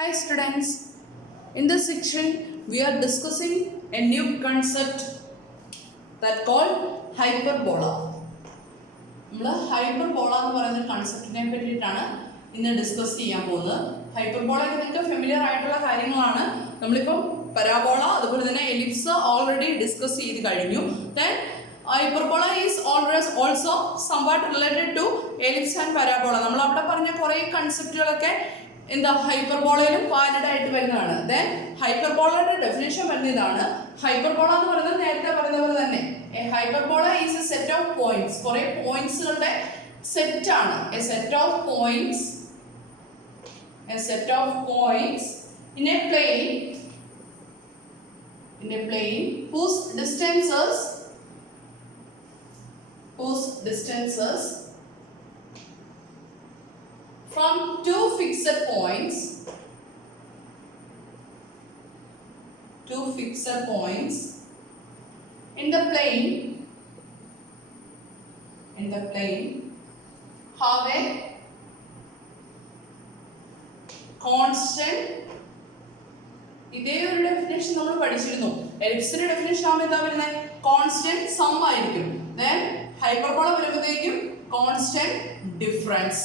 Hi students, in this section we are discussing a new concept that called hyperbola. നമ്മൾ hyperbola എന്ന് പറയുന്ന കൺസെപ്റ്റിനെ പറ്റിയിട്ടാണ് ഇന്ന് ഡിസ്കസ് ചെയ്യാൻ പോകുന്നത്. ഹൈപ്പർബോള നിങ്ങൾക്ക് ഫെമിലിയർ ആയിട്ടുള്ള കാര്യങ്ങളാണ്. നമ്മളിപ്പം പരാബോള അതുപോലെ തന്നെ എലിപ്സ് ഓൾറെഡി ഡിസ്കസ് ചെയ്ത് കഴിഞ്ഞു. Then hyperbola is always also somewhat related to ellipse and parabola. നമ്മൾ അവിടെ പറഞ്ഞ കുറേ കൺസെപ്റ്റുകളൊക്കെ എന്താ ഹൈപ്പർബോളയിലും വാലിഡ് ആയിട്ട് വരുന്നതാണ്. ദെൻ ഹൈപ്പർബോളയുടെ ഡെഫിനേഷൻ വരുന്നതാണ്. ഹൈപ്പർബോള എന്ന് പറയുന്നത് നേരത്തെ പറഞ്ഞ പോലെ തന്നെ hyperbola is A set of points, കുറേ പോയിന്റ്സുകളുടെ സെറ്റ് ആണ്. A set of points in a plane whose distances from two fixed points in the plane have a constant. ഇതേ ഒരു ഡെഫിനേഷൻ നമ്മൾ പഠിച്ചിരുന്നു. എലിപ്സിന്റെ ഡെഫിനേഷൻ ആവുമ്പോൾ എന്താ വരുന്നത്? കോൺസ്റ്റന്റ് സം ആയിരിക്കും. ദെൻ ഹൈപ്പർബോള വരുമ്പോഴത്തേക്കും constant difference.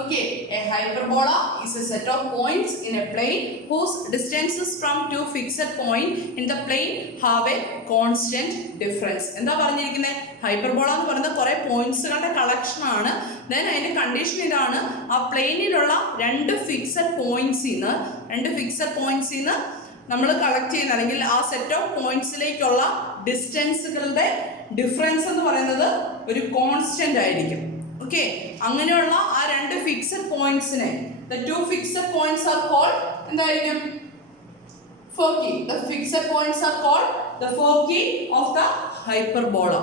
Okay, a hyperbola is a set of points in a plane whose distances from two fixed points in the plane have a constant difference. എന്താ പറഞ്ഞിരിക്കുന്നത്? Hyperbola എന്ന് പറയുന്നത് കുറേ പോയിന്റ്സുകളുടെ collection ആണ്. Then അതിന്റെ condition ഇതാണ്, ആ പ്ലെയിനിലുള്ള രണ്ട് ഫിക്സഡ് പോയിന്റ്സിന്ന് നമ്മൾ കളക്ട് ചെയ്യുന്ന അല്ലെങ്കിൽ ആ സെറ്റ് ഓഫ് പോയിന്റ്സിലേക്കുള്ള ഡിസ്റ്റൻസുകളുടെ ഡിഫറൻസ് എന്ന് പറയുന്നത് ഒരു കോൺസ്റ്റന്റ് ആയിരിക്കും. ഓക്കെ, അങ്ങനെയുള്ള ആ രണ്ട് fixed പോയിന്റ്സിനെ the two fixed points are called എന്തായിരിക്കും? foci. The fixed points are called the foci of the hyperbola.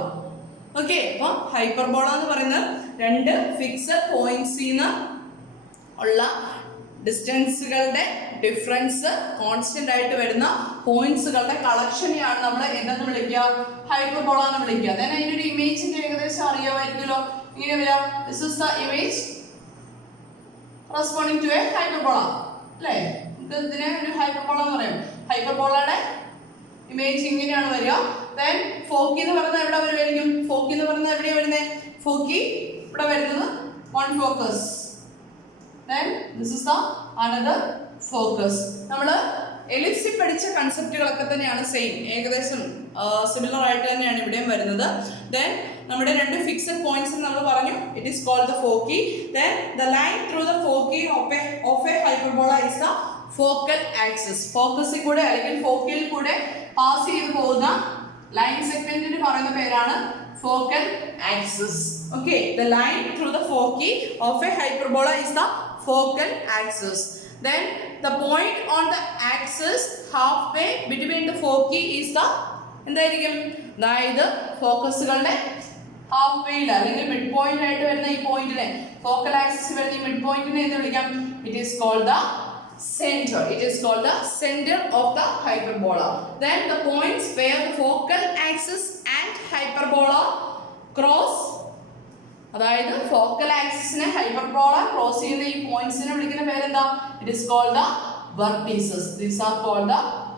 Okay, അപ്പോൾ ഹൈപ്പർബോള എന്ന് പറയുന്നത് രണ്ട് ഫിക്സഡ് പോയിന്റ്സിന്ന് ഉള്ള ഡിസ്റ്റൻസുകളുടെ ഡിഫറൻസ് കോൺസ്റ്റന്റ് ആയിട്ട് വരുന്ന പോയിന്റ്സുകളുടെ കളക്ഷനെയാണ് നമ്മൾ എന്തെന്ന് വിളിക്കുക? ഹൈപ്പർബോള എന്ന് വിളിക്കുക. then അതിന്റെ ഒരു ഇമേജിന്റെ ഏകദേശം അറിയാമായിരിക്കുമല്ലോ. ഇങ്ങനെ വരാം. This is the image corresponding to a hyperbola. അല്ലേ? ഇതിനെ ഒരു ഹൈപ്പർബോള എന്ന് പറയും. ഹൈപ്പർബോളയുടെ ഇമേജ് ഇങ്ങനെയാണ് വരിക. then ഫോക്കി എന്ന് പറയുന്നത് എവിടെ വരുമായിരിക്കും? ഫോക്കി എന്ന് പറയുന്നത് എവിടെയാണ് വരുന്നത്? ഫോക്കി ഇവിടെ വരുന്നത് one focus. then this is the another focus. നമ്മൾ എലിപ്സിൽ പഠിച്ച കൺസെപ്റ്റുകളൊക്കെ തന്നെയാണ് സെയിം, ഏകദേശം സിമിലർ ആയിട്ട് തന്നെയാണ് ഇവിടെയും വരുന്നത്. ദെൻ നമ്മുടെ രണ്ട് ഫിക്സഡ് പോയിന്റ്സ് നമ്മൾ പറഞ്ഞു, it is called the foci. Then the line through the foci of a hyperbola is the focal axis. ഫോക്കസിൽ കൂടെ അല്ലെങ്കിൽ ഫോക്കിയിൽ കൂടെ പാസ് ചെയ്തു പോകുന്ന ലൈൻ സെഗ്മെന്റിന് പറയുന്ന പേരാണ് focal axis. Okay, the line through the foci of a hyperbola is the focal axis. Then the point on the axis halfway between the foci is the എന്തായിരിക്കും? അതായത് ഫോക്കസുകളുടെ ഹാഫ് വേയിൽ അല്ലെങ്കിൽ മിഡ് പോയിന്റ് ആയിട്ട് വരുന്ന ഈ പോയിന്റിനെ, ഫോക്കൽ ആക്സിസ് വരുന്ന ഈ മിഡ് പോയിന്റിനെ എന്ന് വിളിക്കാം? It is called the center. It is called the center of the hyperbola. Then the points where the focal axis and hyperbola cross, അതായത് ഫോക്കൽ ആക്സിസിനെ ഹൈപ്പർബോള ക്രോസ് ചെയ്യുന്ന ഈ പോയിന്റ്സിനെ വിളിക്കുന്ന പേരെന്താ? It is called the vertices. These are called the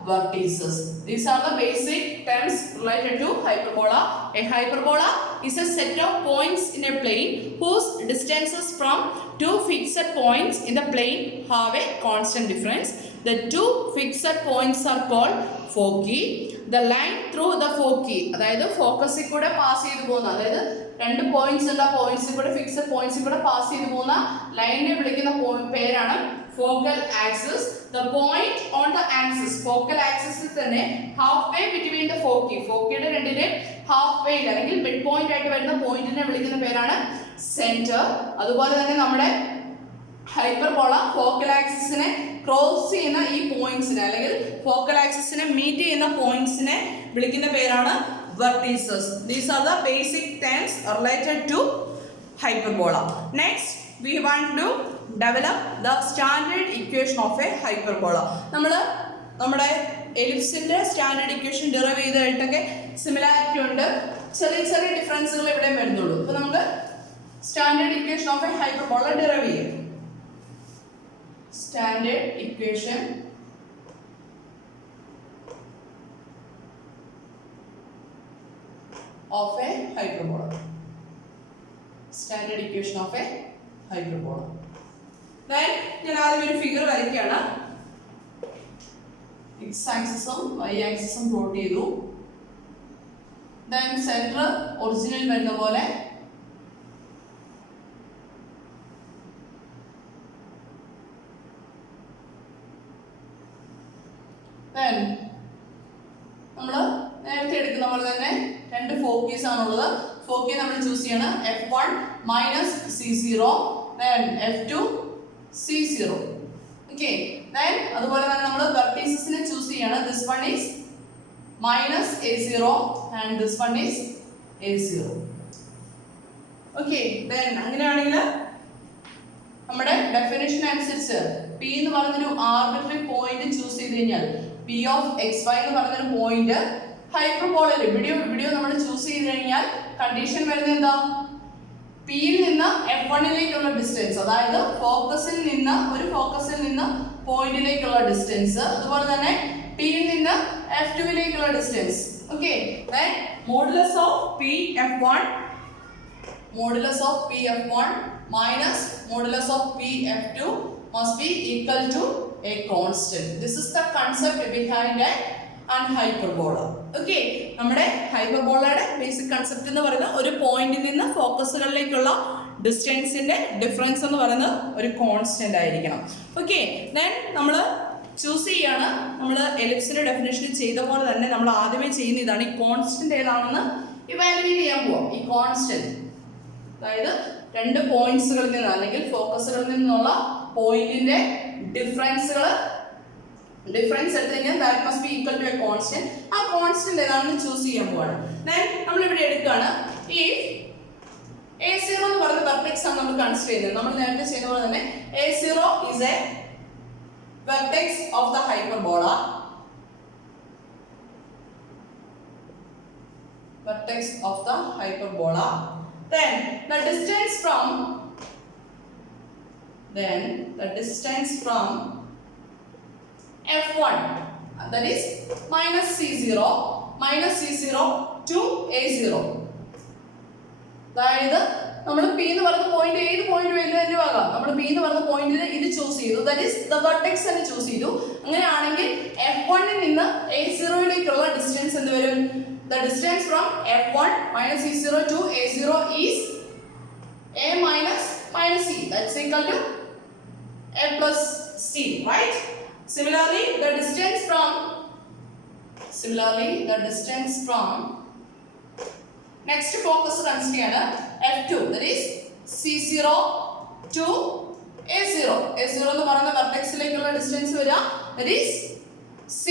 vertices. These are the basic terms related to hyperbola. A hyperbola is a set of points in a plane whose distances from two fixed points in the plane have a constant difference. The two fixed points are called foci. The line through the foci, അതായത് ഫോക്കസിൽ കൂടെ pass ചെയ്തു പോകുന്ന, അതായത് രണ്ട് points ഉള്ള പോയിന്റ്സിൽ കൂടെ fixed പോയിന്റ്സിൽ കൂടെ pass ചെയ്തു പോകുന്ന ലൈനിനെ വിളിക്കുന്ന പേരാണ് focal axis. The point on the axis, focal ആക്സിസിൽ തന്നെ ഹാഫ് വേ ബിറ്റ്വീൻ ദ ഫോക്കി, ഫോക്കിയുടെ രണ്ടിലെ ഹാഫ് വേയിൽ അല്ലെങ്കിൽ മിഡ് പോയിന്റ് ആയിട്ട് വരുന്ന പോയിന്റിനെ വിളിക്കുന്ന പേരാണ് സെന്റർ. അതുപോലെ തന്നെ നമ്മുടെ ഹൈപ്പർബോള ഫോക്കൽ ആക്സിസിനെ ക്രോസ് ചെയ്യുന്ന ഈ പോയിന്റ്സിനെ അല്ലെങ്കിൽ ഫോക്കൽ ആക്സിസിനെ മീറ്റ് ചെയ്യുന്ന പോയിന്റ്സിനെ വിളിക്കുന്ന പേരാണ് vertices. These are the basic terms related to hyperbola. Next we want to develop the standard equation of a hyperbola. നമ്മുടെ എലിപ്സിന്റെ സ്റ്റാൻഡേർഡ് ഇക്വേഷൻ ഡിറൈവ് ചെയ്തതായിട്ടൊക്കെ സിമിലാരിറ്റി ഉണ്ട്, ചെറിയ ചെറിയ ഡിഫറൻസുകൾ ഇവിടെ വരുന്നുള്ളൂ. അപ്പോൾ നമുക്ക് standard equation of a hyperbola derive ചെയ്യാം. standard equation of a hyperbola. Standard equation of a hyperbola. Then ഞാൻ ആദ്യം ഒരു ഫിഗർ വരയ്ക്കുകയാണ്. X ആക്സിസും y ആക്സിസും പ്ലോട്ട് ചെയ്തു. Then സെന്റർ ഒറിജിനൽ വരുന്ന പോലെ then നമ്മൾ നേരത്തെ എടുക്കുന്ന പോലെ തന്നെ രണ്ട് ഫോക്കീസ് ആണുള്ളത്. ഫോക്കി നമ്മൾ ചൂസ് ചെയ്യണം F1 minus C0 then F2 C0. Okay, then അതുപോലെ തന്നെ നമ്മൾ വെർട്ടീസസിനെ ചൂസ് ചെയ്യണം. This one is minus A0 and this one is A0. Okay, then അങ്ങനെയാണെങ്കിൽ നമ്മുടെ ഡെഫിനിഷൻ അനുസരിച്ച് P എന്ന് പറയുന്നൊരു ആർബിട്രറി പോയിന്റ് ചൂസ് ചെയ്ത് കഴിഞ്ഞാൽ P of xy എന്ന് പറയുന്നൊരു പോയിന്റ് ഹൈപ്പർബോളയിൽ ഇവിടെയോ നമ്മൾ ചൂസ് ചെയ്ത് കഴിഞ്ഞാൽ കണ്ടീഷൻ വരുന്നത് എന്താ? പിയിൽ നിന്ന് F1ലേക്കുള്ള ഡിസ്റ്റൻസ്, അതായത് ഫോക്കസിൽ നിന്ന് പോയിന്റിലേക്കുള്ള ഡിസ്റ്റൻസ്, അതുപോലെ തന്നെ പിയിൽ നിന്ന് F2ലേക്കുള്ള distance. Okay, then modulus of PF1 minus modulus of PF2 must be equal to a constant. This is the concept behind an hyperbola. Okay, നമ്മുടെ ഹൈപ്പർബോളയുടെ ബേസിക് കൺസെപ്റ്റ് എന്ന് പറയുന്നത് ഒരു പോയിന്റിൽ നിന്ന് ഫോക്കസുകളിലേക്കുള്ള ഡിസ്റ്റൻസിന്റെ ഡിഫറൻസ് എന്ന് പറയുന്നത് ഒരു കോൺസ്റ്റന്റ് ആയിരിക്കണം. ഓക്കെ, ദെൻ നമ്മൾ ചൂസ് ചെയ്യാണ്. നമ്മൾ എലിപ്സിന്റെ ഡെഫിനേഷൻ ചെയ്ത പോലെ തന്നെ നമ്മൾ ആദ്യമേ ചെയ്യുന്ന ഇതാണ്, ഈ കോൺസ്റ്റന്റ് ഏതാണെന്ന് ഇവാലുവേറ്റ് ചെയ്യാൻ പോവാം. ഈ കോൺസ്റ്റന്റ്, അതായത് രണ്ട് പോയിന്റ്സുകളിൽ നിന്ന് അല്ലെങ്കിൽ ഫോക്കസുകളിൽ നിന്നുള്ള പോയിന്റിന്റെ ഡിഫറൻസ് എടുത്തു കഴിഞ്ഞാൽ that must be equal to a constant. ആ കോൺസ്റ്റന്റ് ഏതാണെന്ന് ചൂസ് ചെയ്യാൻ പോവാണ്. ദെൻ നമ്മൾ ഇവിടെ എടുക്കുകയാണ്. ഈ A0 എന്ന് പറയുന്ന വെർട്ടെക്സ് ആണ് നമ്മൾ കൺസിഡർ ചെയ്യുന്നത്. നമ്മൾ നേരത്തെ ചെയ്ത പോലെ തന്നെ A0 is a vertex of the hyperbola. Vertex of the hyperbola. Then the distance from F1, that is minus C0 to A0. അതായത് നമ്മൾ P എന്ന് പറയുന്ന പോയിന്റ് ഏത് പോയിന്റ് വേണമെങ്കിലും ആകാം. നമ്മൾ P എന്ന് പറയുന്ന പോയിന്റിൽ ഇത് ചൂസ് ചെയ്തു, ദാറ്റ് ഈസ് ദ വെർട്ടെക്സ് എന്ന് ചൂസ് ചെയ്തു. അങ്ങനെയാണെങ്കിൽ F1 ൽ നിന്ന് A0ലേക്കുള്ള ഡിസ്റ്റൻസ് എന്ത് വരും? The distance from F1 minus C0 to A0 is A minus C. That's equal to A plus C, right? Similarly, the distance from next focus consider F2, that is C0 to A0. A0 എന്ന് പറയുന്ന വെർട്ടെക്സിലേക്കുള്ള distance വരിക, that is C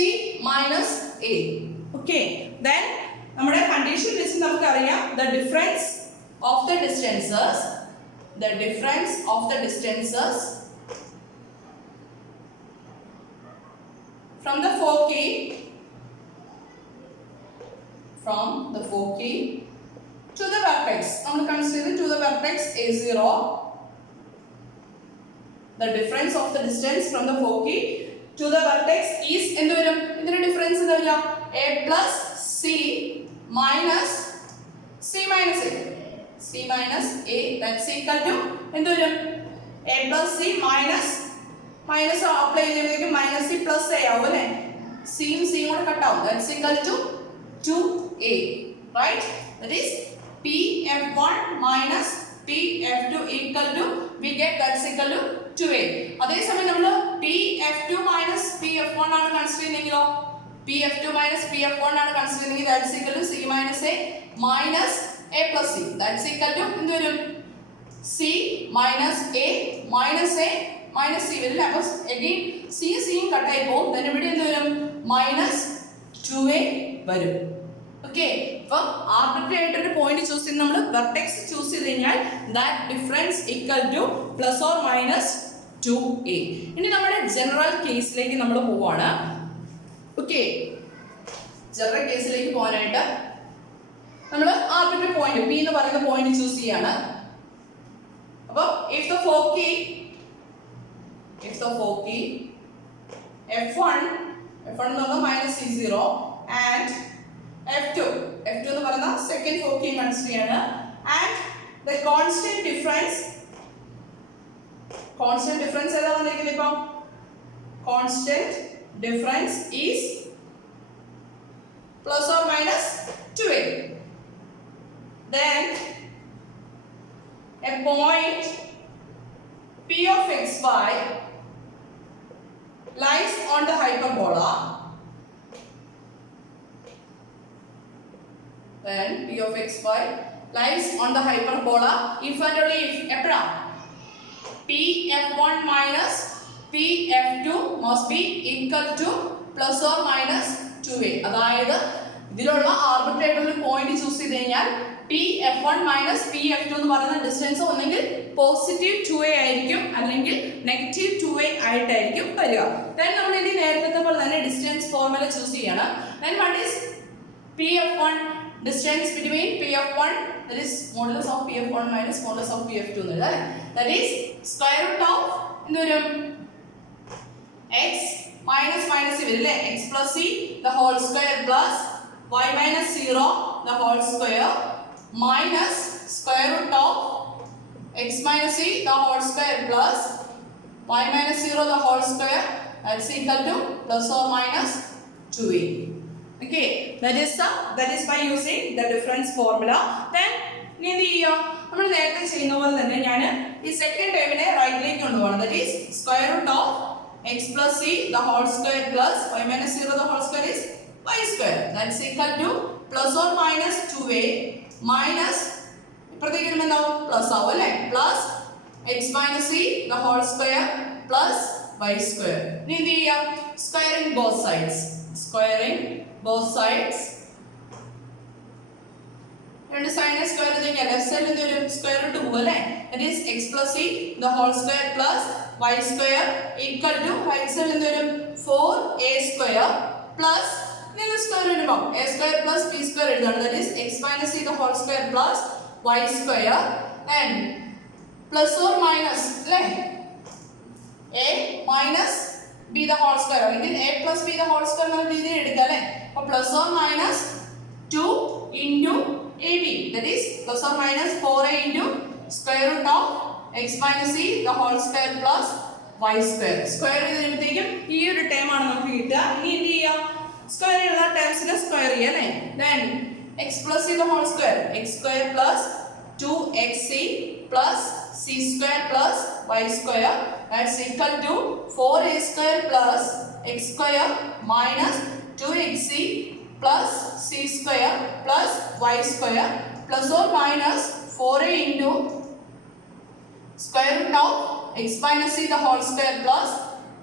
minus A. Okay, then നമ്മുടെ condition വെച്ച് നമുക്ക് അറിയാം the difference of the distances from the foci to the vertex. നമ്മൾ consider to the vertex A0. The difference of the distance from the foci to the vertex is എന്ത് വരും? ഇതിന്റെ difference എന്താ വരിക? A plus C minus C minus A. That's equal to എന്ത് വരും? A plus C minus apply ചെയ്യുമ്പോഴേക്കും minus C plus A ആവും അല്ലേ? Cയും Cയും കൂടെ കട്ട് ആവും. That's equal to 2A, right? That is PF1 minus PF2 equal to, we get that's equal to 2A. അതേസമയം നമ്മൾ PF2 minus PF1 ആണ് consider ചെയ്യുന്നതെങ്കിലോ PF2 minus PF1 ആണ് consider ചെയ്യുന്നതെങ്കിൽ that's equal to C minus A minus A plus C. That's equal to എന്ത് വരും? C minus A minus C വരില്ല. അപ്പോൾ again Cയും കട്ടായി പോകും. then ഇവിടെ എന്ത് വരും? minus 2A വരും. ഓക്കെ, അപ്പം ആർബിട്രറി ആയിട്ടൊരു പോയിന്റ് ചൂസ് ചെയ്ത് നമ്മൾ വെർട്ടെക്സ് ചൂസ് ചെയ്ത് കഴിഞ്ഞാൽ that difference equal two plus or minus 2A. ഇനി നമ്മുടെ ജനറൽ കേസിലേക്ക് നമ്മൾ പോവാണ്. ഓക്കെ, ജനറൽ കേസിലേക്ക് പോകാനായിട്ട് നമ്മൾ ആർബിട്രറി പോയിന്റ് P എന്ന് പറയുന്ന പോയിന്റ് ചൂസ് ചെയ്യാണ്. അപ്പോൾ if the foci if the fork key F1 എന്ന് പറഞ്ഞാൽ minus C zero and F2 എന്ന് പറയുന്ന സെക്കൻഡ് ഫോർ കീ കൺസിഡർ ചെയ്യാണ് ആൻഡ് ദ കോൺസ്റ്റന്റ് ഡിഫറൻസ് ഏതാ വന്നിരിക്കുന്നത് ഇപ്പം constant difference is plus or minus 2a then a point p of xy lies on the hyperbola. Then p of xy lies on the hyperbola if and only if എപ്പോഴാ p f1 minus p f2 must be equal to plus or minus 2a. അതായത് ഇതിലുള്ള arbitrator ഒരു point choose ചെയ്ത് കഴിഞ്ഞാൽ P F one minus P F to എന്ന് പറയുന്ന distance ഒന്നെങ്കിൽ positive 2a ആയിരിക്കും അല്ലെങ്കിൽ നെഗറ്റീവ് 2a ആയിട്ടായിരിക്കും വരിക. ദെൻ നമ്മൾ ഇനി നേരത്തെ പോലെ തന്നെ ഡിസ്റ്റൻസ് ഫോർമുല ചൂസ് ചെയ്യണം. Then what is P F one distance between P F one that is modulus of P F one minus modulus of P F two എന്നുള്ളത് that is square root of എന്തുവരും x minus minus വരും അല്ലേ x plus c the whole square plus y minus 0 the whole square minus square root of x minus c the whole square plus y minus 0 the whole square that's equal to plus or minus 2a. Okay, that is by using the difference formula. Then ഇനി എന്ത് ചെയ്യുക നമ്മൾ നേരത്തെ ചെയ്യുന്ന പോലെ തന്നെ ഞാൻ ഈ സെക്കൻഡ് ടേമിനെ റൈറ്റിലേക്ക് കൊണ്ടുപോകണം that is square root of x plus c the whole square plus y minus 0 the whole square is y square that's equal to plus or minus 2a minus ഇപ്പുറത്തേക്ക് വരുമ്പോൾ എന്താവും പ്ലസ് ആവും അല്ലേ plus x minus c the whole square plus y square. ഇനി എന്ത് ചെയ്യാം squaring both sides രണ്ട് സൈഡിനെ square ചെയ്ത് കഴിഞ്ഞാൽ ലെഫ്റ്റ് സൈഡിൽ എന്ത് വരും സ്ക്വയർ റൂട്ട് പോകും അല്ലേ that is x plus c the whole square plus y square equal to right സൈഡിൽ എന്ത് വരും 4a സ്ക്വയർ പ്ലസ് square വരുമ്പോൾ a square plus b square എഴുതാണ് that is x minus c the whole square plus y square and plus or minus അല്ലേ a minus b the whole square അല്ലെങ്കിൽ a plus b the whole square എന്ന രീതിയിൽ എടുക്കാം അല്ലേ അപ്പോൾ plus or minus 2 into ab that is plus or minus 4a into square root of x minus c the whole square plus y square square ചെയ്ത് കഴിയുമ്പോഴത്തേക്കും ഈ ഒരു term ആണ് നമുക്ക് കിട്ടുക. ഇനി എന്ത് ചെയ്യാം സ്ക്വയർ ഉള്ള ടേംസിനെ സ്ക്വയർ ചെയ്യാം അല്ലേ then x plus c the whole square x square plus 2xc plus c square plus y square that's equal to 4a square plus x square minus 2xc plus c square plus y square plus or minus 4a into square root of x minus c the whole square plus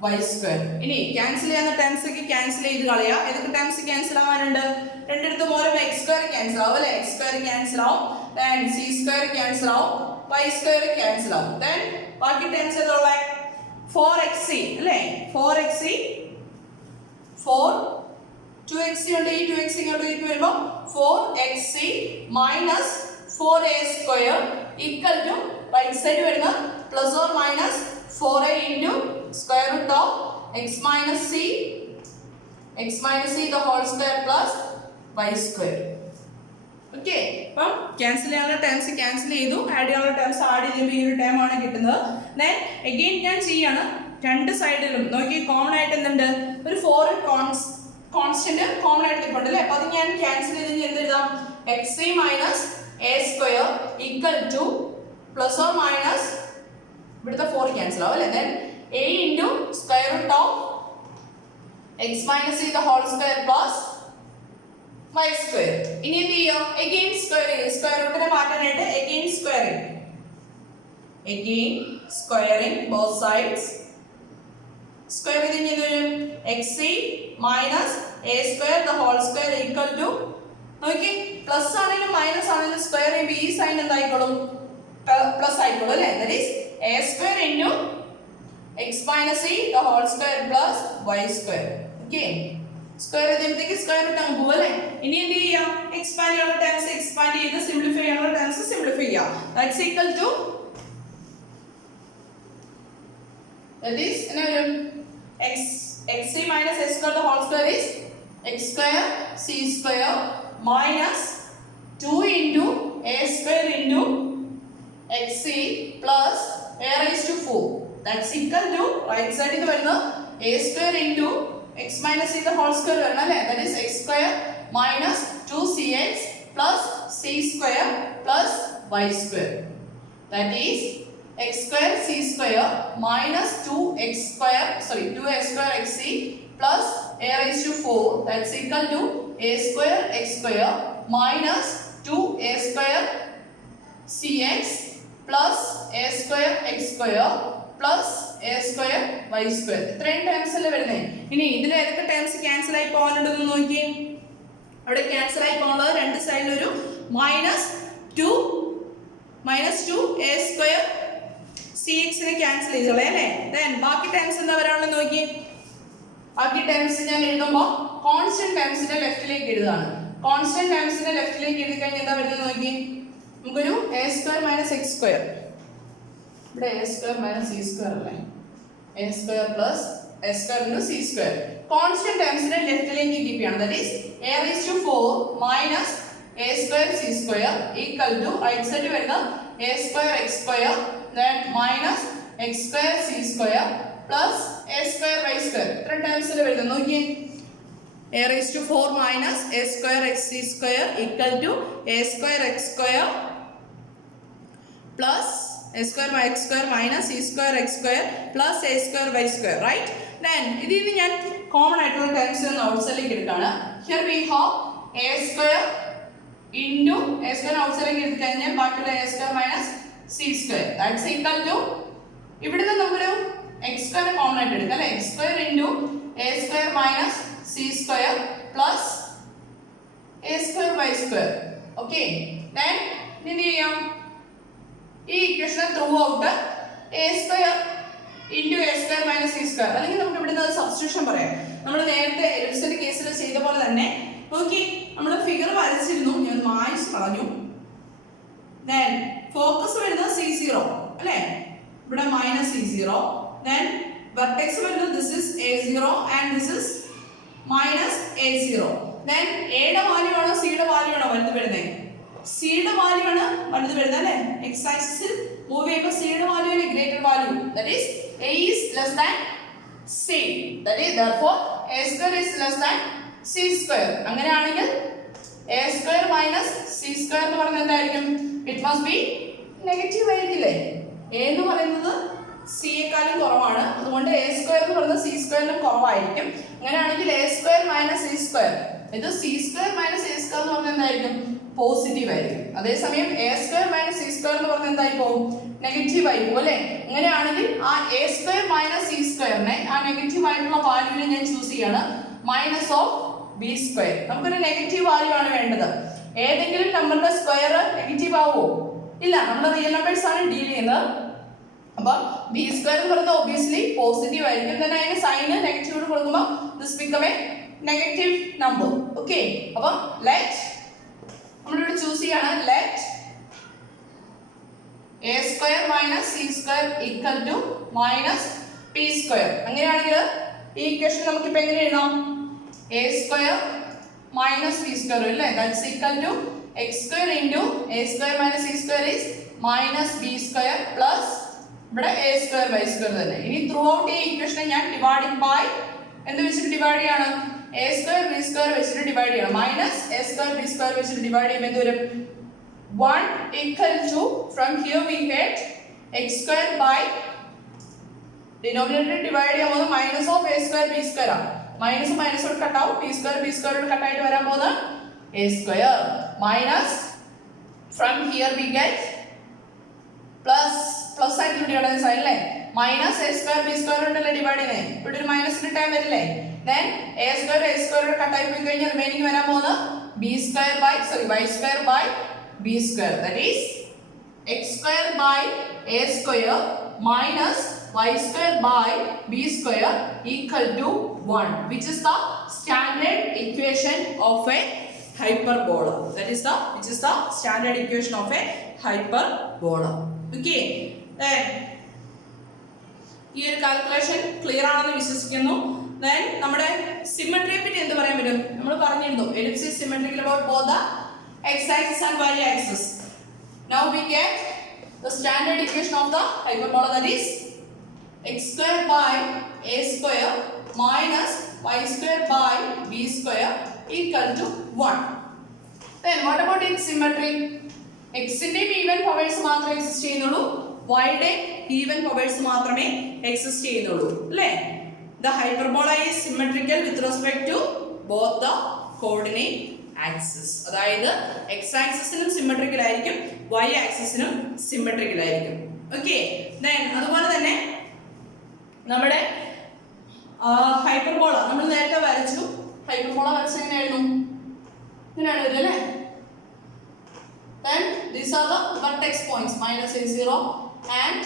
y square. ഇനി cancel ചെയ്യുന്ന terms ഒക്കെ cancel ചെയ്ത് കളയാം. ഏതൊക്കെ terms cancel ആവാനുണ്ട് രണ്ടിടത്തും ഓരോ x square cancel ആവും അല്ലേ x സ്ക്വയർ ക്യാൻസൽ ആവും then c സ്ക്വയർ ക്യാൻസൽ ആവും y സ്ക്വയർ ക്യാൻസൽ ആവും then ബാക്കി ടേംസ് ഏതുള്ള 4xc അല്ലേ 4xc 2xc ഉണ്ട് ഈ 2xc ഇങ്ങോട്ട് വരുമ്പോൾ 4xc minus 4a square equal to right side വരുന്ന plus or minus 4a into square root of x minus c the whole square plus y square. Okay, അപ്പം cancel ചെയ്യാനുള്ള terms cancel ചെയ്തു add ചെയ്യാനുള്ള terms add ചെയ്യുമ്പോൾ ഈ ഒരു term ആണ് കിട്ടുന്നത്. ദെൻ അഗെയിൻ ഞാൻ ചെയ്യാണ് രണ്ട് സൈഡിലും നോക്കി കോമൺ ആയിട്ട് എന്തുണ്ട് ഒരു 4 കോൺസ്റ്റന്റ് കോമൺ ആയിട്ട് നിൽപ്പുണ്ട് അല്ലേ അപ്പോൾ അത് ഞാൻ ക്യാൻസൽ ചെയ്ത് എന്ത് എഴുതാം xc minus a square equal to plus or minus ഇവിടുത്തെ 4 ക്യാൻസൽ ആവും അല്ലേ then a into square root of x minus c the whole square plus y square. ഇനി എന്ത് ചെയ്യാം again സ്ക്വയർ റൂട്ടിനെ മാറ്റാനായിട്ട് again squaring both sides square ചെയ്ത് കഴിഞ്ഞാൽ വരും xc minus a square the whole square equal to നോക്കി plus ആണെങ്കിലും minus ആണെങ്കിലും സ്ക്വയർ ചെയ്യുമ്പോൾ ഈ സൈൻ എന്തായിക്കോളും പ്ലസ് ആയിക്കോളും അല്ലേ that is a square into x minus c the whole square plus y square. Okay, square ചെയ്യുമ്പോഴത്തേക്ക് സ്ക്വയർ റൂട്ട് അങ്ങ് പോകും അല്ലേ ഇനി എന്ത് ചെയ്യാം എക്സ്പാൻഡ് ചെയ്യാനുള്ള ടേംസ് എക്സ്പാൻഡ് ചെയ്ത് സിംപ്ലിഫൈ ചെയ്യാനുള്ള ടേംസ് സിംപ്ലിഫൈ ചെയ്യാം that's equal to That is x3 minus x square the whole square is x square c square minus 2 into a square into xc plus a raised to 4. That's equal to right side ഇത് വരുന്നത് a square into x minus c the whole square വരണം അല്ലേ? That is x square minus 2cx plus c square plus y square. That is x square c square minus 2a square xc plus a raised to 4. That's equal to a square x square minus 2a square cx plus a square x square plus a square y square. ഇത്രയും terms അല്ലേ വരുന്നത്. ഇനി ഇതിൽ ഏതൊക്കെ terms cancel ആയി പോകാനുണ്ടെന്ന് നോക്കിയേ. അവിടെ cancel ആയി പോകുന്നത് രണ്ട് സൈഡിൽ ഒരു -2 a square cx നെ ക്യാൻസൽ ചെയ്തോളേ അല്ലേ. ദെൻ ബാക്കി ടേംസ് എന്താ വരാനുള്ളത് നോക്കിയേ. ബാക്കി ടേംസ് ഞാൻ എഴുതുമ്പോൾ കോൺസ്റ്റന്റ് ടേംസിന്റെ ലെഫ്റ്റിലേക്ക് എഴുതാണ്. കോൺസ്റ്റന്റ് ടേംസിന്റെ ലെഫ്റ്റിലേക്ക് എഴുതി കഴിഞ്ഞാൽ എന്താ വരുന്നത് നോക്കിയേ. നമുക്കൊരു a square minus x square, ഇവിടെ a square minus c square അല്ലേ, a square plus a square into c square. Constant ടേംസിനെ ലെഫ്റ്റിലേക്ക് കീപ്പ് ചെയ്യണം. That is a raised to 4 minus a square c square equal to right സൈഡിൽ വരുന്ന a square x square then minus x square c square plus a square y square. ഇത്ര ടേംസിൽ വരുന്നത് നോക്കിയേ. a raised to 4 minus a square x c square equal to a square x square plus a square y x square minus c square x square plus a square y square, right? Then ഇതിൽ നിന്ന് ഞാൻ common ആയിട്ടുള്ള terms ഒന്ന് ഔട്ട്സൈഡിലേക്ക് എടുക്കുകയാണ്. Here we have a square into a square ഔട്ട്സൈഡിലേക്ക് എടുത്തു കഴിഞ്ഞാൽ ബാക്കിയുള്ള a square minus c square that's equal to ഇവിടുന്ന് നമുക്കൊരു x square കോമൺ ആയിട്ട് എടുക്കാം അല്ലേ. x square into a square minus c square plus a square y square. Okay, then എന്ത് ചെയ്യാം, ഈ equation through out a square into a square minus c square അല്ലെങ്കിൽ നമുക്ക് ഇവിടുന്ന് സബ്സ്റ്റിറ്റ്യൂഷൻ പറയാം. നമ്മൾ നേരത്തെ എലിപ്സിന്റെ കേസിൽ ചെയ്ത പോലെ തന്നെ നോക്കി നമ്മൾ ഫിഗർ വരച്ചിരുന്നു, ഞാൻ മായ്ച്ച് കളഞ്ഞു. then ഫോക്കസ് വരുന്നത് c0 അല്ലേ, ഇവിടെ മൈനസ് c0. then vertex വരുന്നത് this is a0 and this is minus a0. then a യുടെ വാല്യൂ ആണോ c യുടെ വാല്യൂ ആണോ വലുത് വരുന്നത്? c യുടെ വാല്യൂ ആണ് വലുത് വരുന്നത് അല്ലേ. x ആക്സിസിൽ മൂവ് ചെയ്യുമ്പോൾ c യുടെ വാല്യൂ ആണ് greater value. that is a is less than c. that is therefore a square is less than c square. അങ്ങനെയാണെങ്കിൽ a square minus c square എന്ന് പറയുന്നത് എന്തായിരിക്കും? it must be നെഗറ്റീവ് ആയിരിക്കില്ലേ. a എന്ന് പറയുന്നത് c യേക്കാളും കുറവാണ്, അതുകൊണ്ട് a square എന്ന് പറയുന്നത് c സ്ക്വയറിനും കുറവായിരിക്കും. അങ്ങനെയാണെങ്കിൽ a square minus c square, ഇത് c square minus a square എന്ന് പറഞ്ഞാൽ എന്തായിരിക്കും? പോസിറ്റീവ് ആയിരിക്കും. അതേസമയം a square minus c square എന്ന് പറഞ്ഞാൽ എന്തായി പോകും? നെഗറ്റീവ് ആയി പോകും അല്ലേ. അങ്ങനെയാണെങ്കിൽ ആ a square minus c squareനെ ആ നെഗറ്റീവ് ആയിട്ടുള്ള വാല്യൂവിനെ ഞാൻ ചൂസ് ചെയ്യാണ് മൈനസ് ഓഫ് b square. നമുക്കൊരു നെഗറ്റീവ് വാല്യൂ ആണ് വേണ്ടത്. ഏതെങ്കിലും നമ്പറിന്റെ സ്ക്വയർ നെഗറ്റീവ് ആവുമോ? ഇല്ല, നമ്മൾ റിയൽ നമ്പേഴ്സ് ആണ് ഡീൽ ചെയ്യുന്നത്. അപ്പം b square എന്ന് പറയുന്നത് ഒബ്വിയസ്ലി പോസിറ്റീവ് ആയിരിക്കും. തന്നെ അതിന് സൈന് നെഗറ്റീവ് കൊടുക്കുമ്പോൾ this become A negative number. Okay, അപ്പം ലെറ്റ് നമ്മളിവിടെ ചൂസ് ചെയ്യാണ് let a square minus c square equal to minus p square. അങ്ങനെയാണെങ്കിൽ ഈ ഇക്വേഷൻ നമുക്ക് ഇപ്പോ എങ്ങനെ എഴുതാം? a square minus p square അല്ലേ, that's equal to x square into a square minus c square is minus b square plus ഇവിടെ a square y square തന്നെ. ഇനി ത്രൂ ഔട്ട് ഈ ഇക്വേഷനെ ഞാൻ ഡിവൈഡിംഗ് ബൈ എന്ത് വെച്ചിട്ട് ഡിവൈഡ് ചെയ്യാണ്? a square b square വെച്ചിട്ട് ഡിവൈഡ് ചെയ്യണം. Minus a square b square വെച്ചിട്ട് ഡിവൈഡ് ചെയ്യുമ്പോൾ എന്ത് വരും? 1 equal to, from here we get x square by denominator divide ചെയ്യുമ്പോൾ minus of a square b square ആണ്. മൈനസ് മൈനസോട് കട്ട് ആവും, p square b square cut ആയിട്ട് വരാൻ പോകുന്നത് a square minus from here we get plus ആയിട്ട് divide sign അല്ലേ, minus a square b square ഉണ്ടല്ലേ divide ചെയ്യുന്നത്, ഇവിടെ ഒരു മൈനസിന്റെ ടൈം വരില്ലേ. then a square കട്ട് ആയി പോയി കഴിഞ്ഞാൽ റിമൈനിങ് വരാൻ പോകുന്നത് y square by b square. that is x square by a square minus y square by b square equal to 1, which is the standard equation of a hyperbola. That is which is the standard equation of a hyperbola. Okay, then ഈ ഒരു calculation clear ആണെന്ന് വിശ്വസിക്കുന്നു. Then നമ്മുടെ സിമെട്രിയെ പറ്റി എന്ത് പറയാൻ പറ്റും? നമ്മൾ പറഞ്ഞിരുന്നു ellipse is symmetrical about both the x-axis and y-axis. Now we get the standard equation of the hyperbola, that is x square by a square minus y square by b square equal to 1. Then what about its symmetry? x ന്റെ even powers മാത്രമേ exist ചെയ്യുന്നുള്ളൂ, y യുടെ even powers മാത്രമേ exist ചെയ്യുന്നുള്ളൂ അല്ലേ? The hyperbola is symmetrical with respect to both the coordinate axis. അതായത് x ആക്സിസിനും symmetrical ആയിരിക്കും, y ആക്സിസിനും symmetrical ആയിരിക്കും. ഓക്കെ, ദെൻ അതുപോലെ തന്നെ നമ്മുടെ ഹൈപ്പർബോള നമ്മൾ നേരത്തെ വരച്ചു. ഹൈപ്പർബോള വരച്ച എങ്ങനെയായിരുന്നു? ഇങ്ങനെയാണ് വരിക അല്ലേ? Then these are the vertex points minus a0 and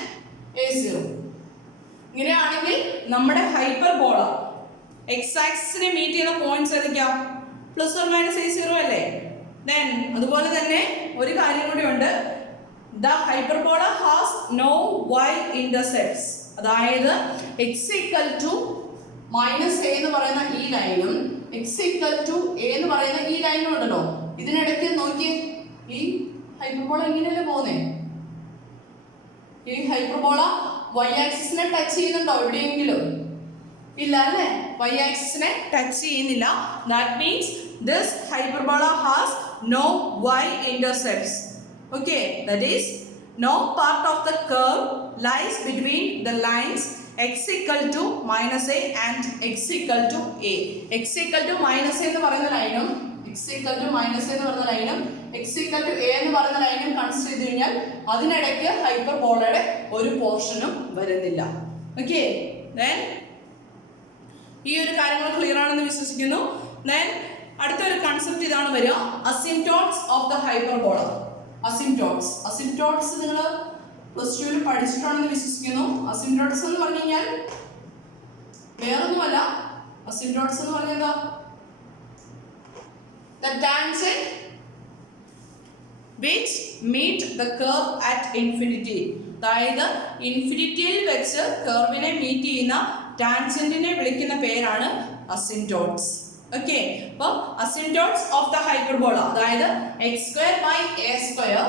a0. ഇങ്ങനെയാണെങ്കിൽ നമ്മുടെ ഹൈപ്പർബോള എക്സ് ആക്സിസിനെ മീറ്റ് ചെയ്യുന്ന പോയിന്റ്സ് ഏതൊക്കെയാ? പ്ലസ് ഓർ മൈനസ് a0 അല്ലേ? ദെൻ അതുപോലെ തന്നെ ഒരു കാര്യം കൂടി ഉണ്ട്, the hyperbola has no y intercepts. അതായത് x equal to minus a എന്ന് പറയുന്ന ഈ ലൈനും എക്സ് ഈക്വൽ ടു എ എന്ന് പറയുന്ന ഈ ലൈനും ഉണ്ടല്ലോ, ഇതിനിടയ്ക്ക് നോക്കിയേ, ഈ ഹൈപ്പർബോള എങ്ങനെയല്ലേ പോകുന്നേ? ഈ ഹൈപ്പർബോള y ആക്സിസിനെ ടച്ച് ചെയ്യുന്നുണ്ടോ എവിടെയെങ്കിലും? ഇല്ല അല്ലേ? y ആക്സിസിനെ ടച്ച് ചെയ്യുന്നില്ല. That means this hyperbola has no y intercepts. Okay, that is no part of the curve lies between the lines x equal to minus a and x equal to a. x equal to minus a എന്ന് പറയുന്ന ലൈനും x equal to minus a എന്ന് പറയുന്ന ലൈനും x equal to a എന്ന് പറയുന്ന ലൈനും consider ചെയ്ത് കഴിഞ്ഞാൽ അതിനിടയ്ക്ക് ഹൈപ്പർബോളയുടെ ഒരു പോർഷനും വരുന്നില്ല. ഓക്കെ, ദെൻ ഈ ഒരു കാര്യങ്ങൾ ക്ലിയർ ആണെന്ന് വിശ്വസിക്കുന്നു. ദെൻ അടുത്തൊരു കൺസെപ്റ്റ് ഇതാണ് വരിക, അസിംപ്റ്റോട്സ് ഓഫ് ദ ഹൈപ്പർബോള. അസിംപ്റ്റോട്സ് നിങ്ങൾ പ്ലസ് ടുവിൽ പഠിച്ചിട്ടാണെന്ന് വിശ്വസിക്കുന്നു. അസിംപ്റ്റോട്സ് എന്ന് പറഞ്ഞു കഴിഞ്ഞാൽ വേറൊന്നുമല്ല, അസിംപ്റ്റോട്സ് എന്ന് പറഞ്ഞാൽ എന്താ? The tangent which meet the curve at infinity. അതായത് ഇൻഫിനിറ്റിയിൽ വെച്ച് കർവിനെ മീറ്റ് ചെയ്യുന്ന ടാൻജന്റിനെ വിളിക്കുന്ന പേരാണ് അസിംപ്റ്റോട്സ്. ഓക്കെ, അപ്പോൾ അസിംപ്റ്റോട്സ് ഓഫ് ദ ഹൈപ്പർബോള, അതായത് x square by a square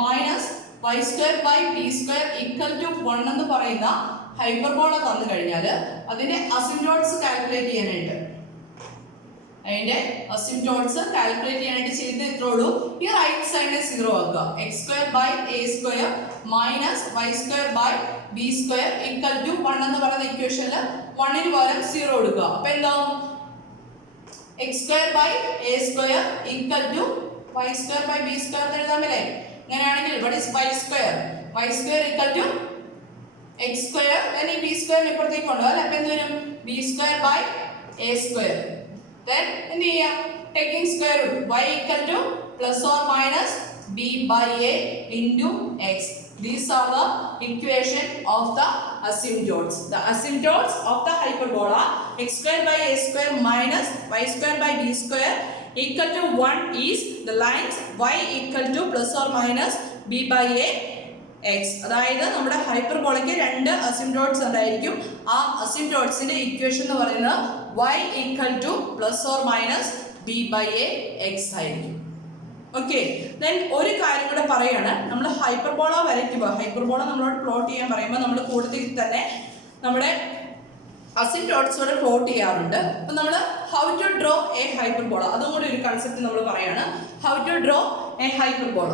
minus y square by b square equal to 1 എന്ന് പറയുന്ന ഹൈപ്പർബോള തന്നു കഴിഞ്ഞാൽ അതിന്റെ അസിംപ്റ്റോട്സ് കാൽക്കുലേറ്റ് ചെയ്യാനായിട്ട് ചെയ്ത് ഇത്രേ ഉള്ളൂ. ഈ റൈറ്റ് സൈഡിനെ 0 ആക്കുക. X square by a square minus y square by b square equal to 1 എന്ന് പറയുന്ന ഇക്വേഷനിൽ 1 ന് പകരം 0 കൊടുക്കുക. അപ്പൊ എന്താവും? X square by a square equal to y square by b square എഴുതാമല്ലേ? അങ്ങനെയാണെങ്കിൽ ഇവിടെ y square equal to x square, ഈ ബി സ്ക്വയറിന് ഇപ്പുറത്തേക്ക് കൊണ്ടുപോകാം അല്ലെ? അപ്പൊ എന്ത് വരും? B square by a square. Then എന്ത് ചെയ്യാം? taking square root y equal to plus or minus b by a into x. These are the equation of the asymptotes. The asymptotes of the hyperbola x square by a square minus y square by b square equal to 1 is the lines y equal to plus or minus b by a x. അതായത് നമ്മുടെ ഹൈപ്പർബോളയ്ക്ക് രണ്ട് അസിംപ്റ്റോട്സ് ഉണ്ടായിരിക്കും. ആ അസിംപ്റ്റോട്സിന്റെ equation എന്ന് പറയുന്നത് y equal to plus or minus b by a x ആയിരിക്കും. Okay, then ഒരു കാര്യം കൂടെ പറയാണ്, നമ്മൾ ഹൈപ്പർബോള വരയ്ക്കുമ്പോൾ ഹൈപ്പർബോള നമ്മളോട് പ്ലോട്ട് ചെയ്യാൻ പറയുമ്പോൾ നമ്മൾ കൂടുതൽ തന്നെ നമ്മുടെ അസിംപ്റ്റോട്സോടെ പ്ലോട്ട് ചെയ്യാറുണ്ട്. അപ്പം നമ്മൾ how to draw a hyperbola, അതും കൂടി ഒരു കൺസെപ്റ്റ് നമ്മൾ പറയാണ്, how to draw a hyperbola.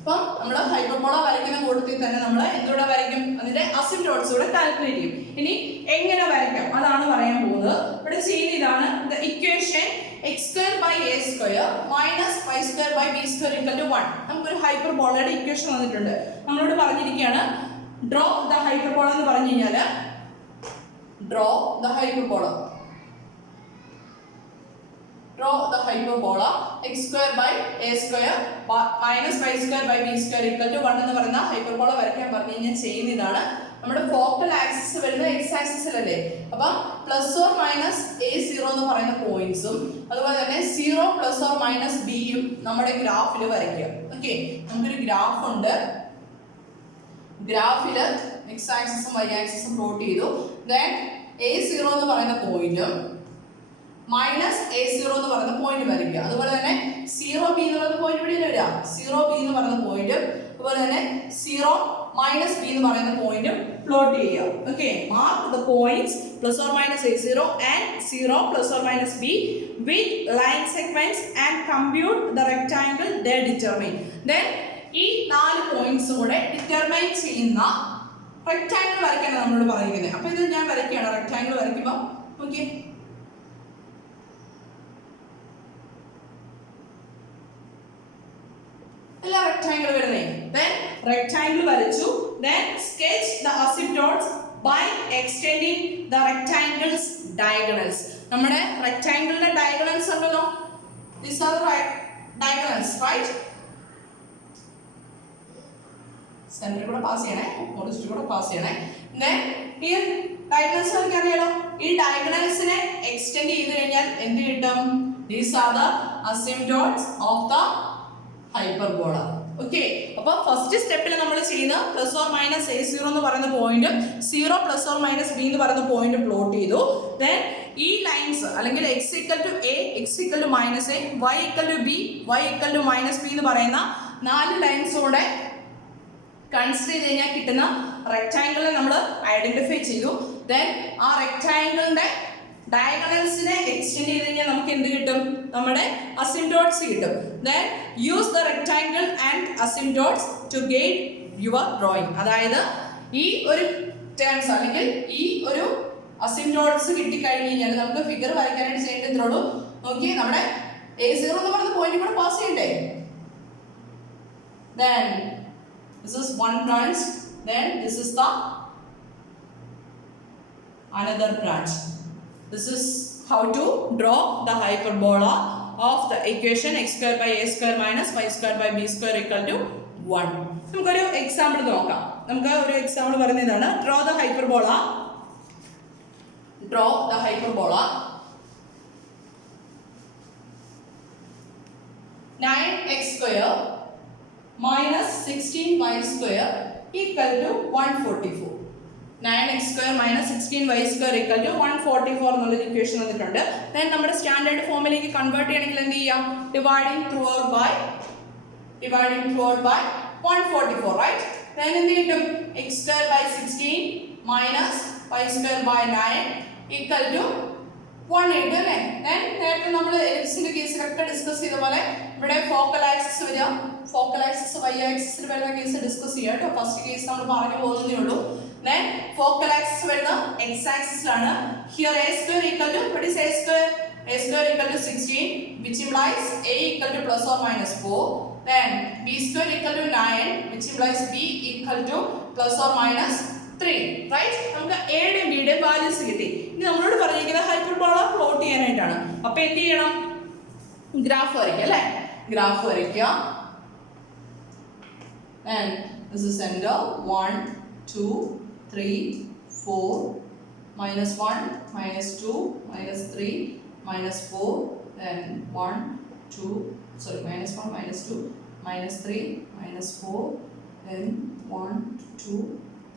അപ്പം നമ്മൾ ഹൈപ്പർബോള വരയ്ക്കുന്ന കൂട്ടത്തിൽ തന്നെ നമ്മൾ എന്തുകൂടെ വരയ്ക്കും? അതിന്റെ അസിംപ്റ്റോട്സൂടെ കാൽക്കുലേറ്റ് ചെയ്യും. ഇനി എങ്ങനെ വരയ്ക്കാം അതാണ് പറയാൻ പോകുന്നത്. ഇവിടെ ചെയ്യുന്ന ഇതാണ് the equation x square by a square minus y square by b square equal to 1. നമുക്കൊരു ഹൈപ്പർബോളയുടെ ഇക്വേഷൻ വന്നിട്ടുണ്ട്. നമ്മളോട് പറഞ്ഞിരിക്കുകയാണ് ഡ്രോ ദ ഹൈപ്പർബോള എന്ന് പറഞ്ഞു കഴിഞ്ഞാൽ draw the hyperbola x square by a square minus y square by b square equal to 1 എന്ന് പറയുന്ന hyperbola വരയ്ക്കാൻ പറഞ്ഞു കഴിഞ്ഞാൽ ചെയ്യുന്ന ഇതാണ്. നമ്മുടെ ഫോക്കൽ ആക്സിസ് വരുന്നത് എക്സ് ആക്സിസിലല്ലേ, അപ്പം പ്ലസ് ഓർ മൈനസ് a0 എന്ന് പറയുന്ന പോയിന്റ്സും അതുപോലെ തന്നെ 0 പ്ലസ് ഓർ മൈനസ് ബിയും നമ്മുടെ ഗ്രാഫിൽ വരയ്ക്കുക. ഓക്കെ, നമുക്കൊരു ഗ്രാഫ് ഉണ്ട്. ഗ്രാഫില് എക്സ് ആക്സിസും വൈ ആക്സിസും പ്ലോട്ട് ചെയ്തു. ദെൻ A0 എന്ന് പറയുന്ന പോയിന്റും മൈനസ് A0 എന്ന് പറയുന്ന പോയിന്റ് വരയ്ക്കുക. അതുപോലെ തന്നെ 0B എന്ന് പറയുന്ന പോയിന്റ് ഇവിടെ വരിക. 0B എന്ന് പറയുന്ന പോയിന്റും അതുപോലെ തന്നെ 0 മൈനസ് B എന്ന് പറയുന്ന പോയിന്റും പ്ലോട്ട് ചെയ്യുക. Okay, mark the points plus or minus A0 and 0 plus or minus B with line segments and compute the rectangle they determine. Then ഈ 4 പോയിന്റ്സും കൂടെ ഡിറ്റർമൈൻ ചെയ്യുന്ന റെക്ടാംഗിൾ വരയ്ക്കാനാണ് നമ്മളോട് പറയുന്നത്. അപ്പൊ ഇത് ഞാൻ വരയ്ക്കുകയാണ്. റെക്ടാംഗിൾ വരയ്ക്കുമ്പോൾ ഓക്കെ, എല്ലാ റെക്ടാംഗിൾ വരുന്നേ. ദെൻ റെക്ടാംഗിൾ വരച്ചു. Then sketch the asymptotes by extending the rectangle's diagonals. നമ്മുടെ റെക്ടാംഗിളിന്റെ ഡയഗണൽസ് ഉണ്ടല്ലോ, these are the diagonals, right? സെന്ററിൽ കൂടെ പാസ് ചെയ്യണേ, ഓപ്പോസിറ്റ് കൂടെ പാസ് ചെയ്യണേ. ദെൻ ഈ ഡയഗണൽസ് നമുക്ക് അറിയാലോ, ഈ ഡയഗണൽസിനെ എക്സ്റ്റെൻഡ് ചെയ്ത് കഴിഞ്ഞാൽ എന്ത് കിട്ടും? These are the asymptotes of the hyperbola. Okay, അപ്പോൾ ഫസ്റ്റ് സ്റ്റെപ്പിൽ നമ്മൾ ചെയ്യുന്ന പ്ലസ് ഓർ മൈനസ് A0 എന്ന് പറയുന്ന point 0 plus or minus B എന്ന് പറയുന്ന പോയിന്റ് പ്ലോട്ട് ചെയ്തു. ദെൻ ഈ ലൈൻസ് അല്ലെങ്കിൽ x equal to A, x equal to minus A, y equal to B, y equal to minus B എന്ന് പറയുന്ന 4 ലൈൻസോടെ consider ചെയ്ത് കഴിഞ്ഞാൽ കിട്ടുന്ന റെക്ടാംഗിളിനെ നമ്മൾ ഐഡന്റിഫൈ ചെയ്തു. ദെൻ ആ റെക്ടാംഗിളിന്റെ ഡയഗണൽസിനെ എക്സ്റ്റെൻഡ് ചെയ്ത് കഴിഞ്ഞാൽ നമുക്ക് എന്ത് കിട്ടും? നമ്മുടെ അസിംപ്റ്റോട്സ് കിട്ടും. Then use the rectangle and asymptotes to gain your drawing. അതായത് ഈ ഒരു ടേംസ് അല്ലെങ്കിൽ ഈ ഒരു അസിംപ്റ്റോട്സ് കിട്ടിക്കഴിഞ്ഞ് കഴിഞ്ഞാൽ നമുക്ക് ഫിഗർ വരയ്ക്കാനായിട്ട് ചെയ്യേണ്ടതേ ഉള്ളൂ. നോക്കി, നമ്മുടെ A0 എന്ന് പറയുന്ന പോയിന്റ് കൂടെ പാസ് ചെയ്യണ്ടേ? Then this is one branch, then this is the another branch. This is how to draw the hyperbola of the equation x square by a square minus y square by b square equal to 1. നമുക്കൊരു example നോക്കാം. നമുക്ക് ഒരു example പറയുന്നതാണ് draw the hyperbola. Draw the hyperbola 9x square minus 16y square equal to 144. 9x square minus 16y square equal to 144 എന്നുള്ളൊരു equation വന്നിട്ടുണ്ട്. Then നമ്മുടെ standard ഫോമിലേക്ക് convert ചെയ്യണമെങ്കിൽ എന്ത് ചെയ്യാം? Dividing throughout by 144, right? Then എന്ത് കിട്ടും? x square by 16 minus y square by 9 equal to 180 അല്ലേ? ദെൻ നേരത്തെ നമ്മൾ എലിപ്സിന്റെ കേസിലൊക്കെ ഡിസ്കസ് ചെയ്ത പോലെ ഇവിടെ ഫോക്കൽ ആക്സിസ് വരിക, ഫോക്കൽ ആക്സിസ് y ആക്സിസിൽ വരുന്ന കേസ് ഡിസ്കസ് ചെയ്യാം കേട്ടോ. ഫസ്റ്റ് കേസ് നമ്മൾ പറഞ്ഞു പോകുന്നതേ ഉള്ളൂ. Then focal axis വരുന്ന x axis ആണ്. Here a square equal to, what is a square? A square equal to 16, which implies a equal to plus or minus 4. Then b square equal to 9, which implies b equal to plus or minus 3. Right? നമുക്ക് a യുടെയും b യുടെയും values കിട്ടി. ഇനി നമ്മളോട് പറഞ്ഞിരിക്കുന്നത് hyperbola plot ചെയ്യാനായിട്ടാണ്. അപ്പോൾ എന്ത് ചെയ്യണം? ഗ്രാഫ് വരയ്ക്കുക അല്ലേ? ഗ്രാഫ് വരയ്ക്കുക. And this is center 1 2 3 4 minus 1 minus 2 minus 3 minus 4, then 1 2 sorry minus 1 minus 2 minus 3 minus 4, then 1 2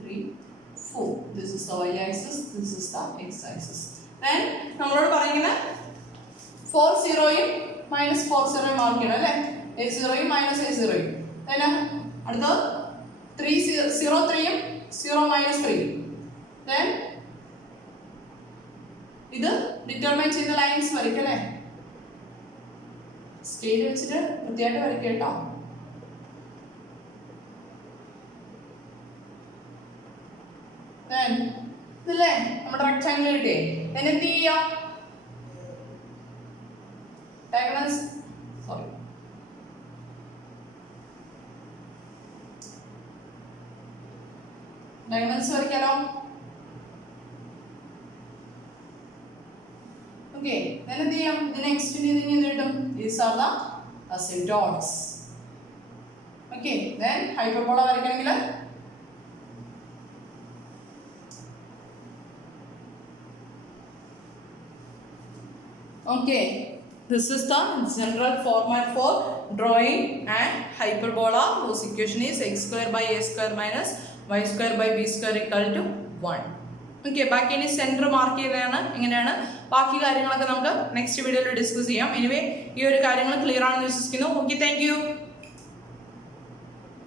3 4. This is the y axis, this is the x axis. Then നമ്മളോട് പറയുന്നത് 40 യും minus 40 യും മാർക്ക് ചെയ്യണം അല്ലേ? A0 യും minus A0 യും. then അടുത്ത 3 0 3 യും 0 minus 3. Then ഇത് ഡിറ്റർമൈൻ ചെയ്യുന്ന ലൈൻസ് വരയ്ക്കും അല്ലേ? സ്കെയിൽ വെച്ചിട്ട് വൃത്തിയായിട്ട് വരയ്ക്കുക കേട്ടോ. ഇതല്ലേ നമ്മുടെ റെക്ടാംഗിൾ കിട്ടിയേ. then എന്ത് ചെയ്യാം? ഡയഗണൽസ് സോറി ഡയഗണൽസ് വരയ്ക്കാലോ. ഓക്കെ, then എന്ത് ചെയ്യാം? ഇതിനെ എക്സ്റ്റെൻഡ് ചെയ്ത് കഴിഞ്ഞാൽ എന്ത് കിട്ടും? These are the asymptotes. Okay, then hyperbola വരയ്ക്കണമെങ്കിൽ okay, this is the general format for drawing and hyperbola whose equation is x square by a square minus y² = 1. Okay, ബാക്കി ഇനി സെൻറ്റർ മാർക്ക് ചെയ്തതാണ് എങ്ങനെയാണ്, ബാക്കി കാര്യങ്ങളൊക്കെ നമുക്ക് നെക്സ്റ്റ് വീഡിയോയിൽ discuss ചെയ്യാം. എനിവേ ഈ ഒരു കാര്യങ്ങൾ ക്ലിയർ ആണെന്ന് വിശ്വസിക്കുന്നു. Okay, thank you.